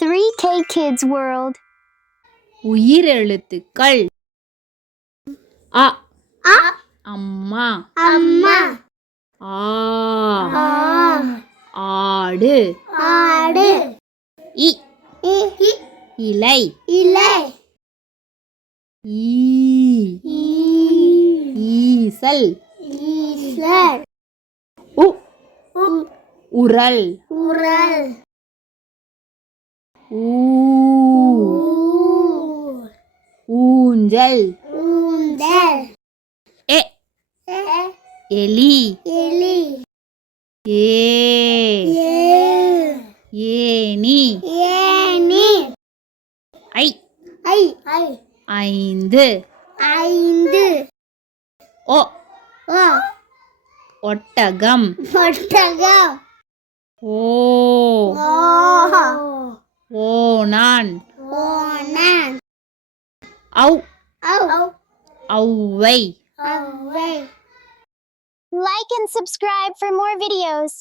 3KKidsWorld. உயிரெழுத்துக்கள் அ அ அம்மா அம்மா ஆ ஆ ஆடு ஆடு இ இ இலை இலை ஈ ஈ ஈசல் ஈசல் உ உ உரல் உரல் ஊ ஊ ஊஞ்சல் ஊஞ்சல் எ எலி எலி ஏ ஏ ஏனி ஏனி ஐ ஐ ஐ ஐந்து ஐந்து ஒ ஓ ஒட்டகம் ஒட்டகம் ஓ ஓ ஓணான் ஓணான் ஔ ஔ Avvai Avvai Like and subscribe for more videos.